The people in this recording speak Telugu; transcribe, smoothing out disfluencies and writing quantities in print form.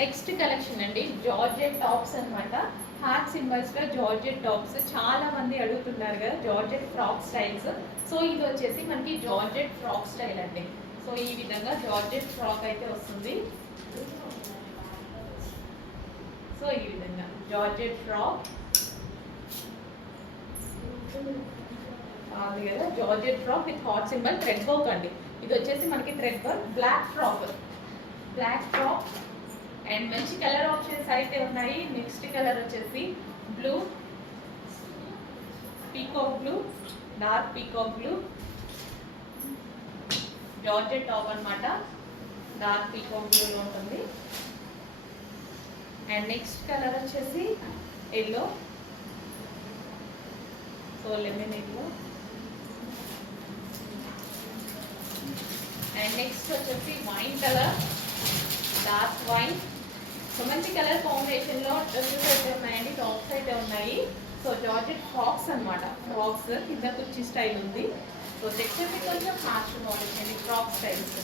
నెక్స్ట్ కలెక్షన్ అండి జార్జెట్ టాప్స్ అన్నమాట. హార్ట్ సింబల్స్ లో జార్జెట్ టాప్స్ చాలా మంది అడుగుతున్నారు కదా, జార్జెట్ ఫ్రాక్ స్టైల్స్. సో ఇది వచ్చేసి మనకి జార్జెట్ ఫ్రాక్ స్టైల్ అండి. సో ఈ విధంగా జార్జెట్ ఫ్రాక్ అయితే వస్తుంది. సో ఈ విధంగా జార్జెట్ ఫ్రాక్ అది కదా, georgette frock with heart symbol thread work అండి. ఇది వచ్చేసి మనకి thread work black frock and మంచి కలర్ ఆప్షన్స్ అయితే ఉన్నాయి. నెక్స్ట్ కలర్ వచ్చేసి blue, peacock blue, dark peacock blue, georgette top అన్నమాట. డార్క్ పీకాక్ బ్లూలో ఉంటుంది. అండ్ నెక్స్ట్ కలర్ వచ్చేసి yellow, so lemon yellow. And next వచ్చేసి wine colour, dark wine. So మంచి కలర్ కాంబినేషన్లో డ్రెస్సెస్ అయితే ఉన్నాయండి, టాప్స్ అయితే ఉన్నాయి. సో జార్జెట్ ఫ్రాక్స్ అనమాట. ఫ్రాక్స్ కింద కుర్చీ స్టైల్ ఉంది. సో నెక్స్ట్ కొంచెం హార్ష్ మోడల్స్ అండి, ఫ్రాక్ స్టైల్స్.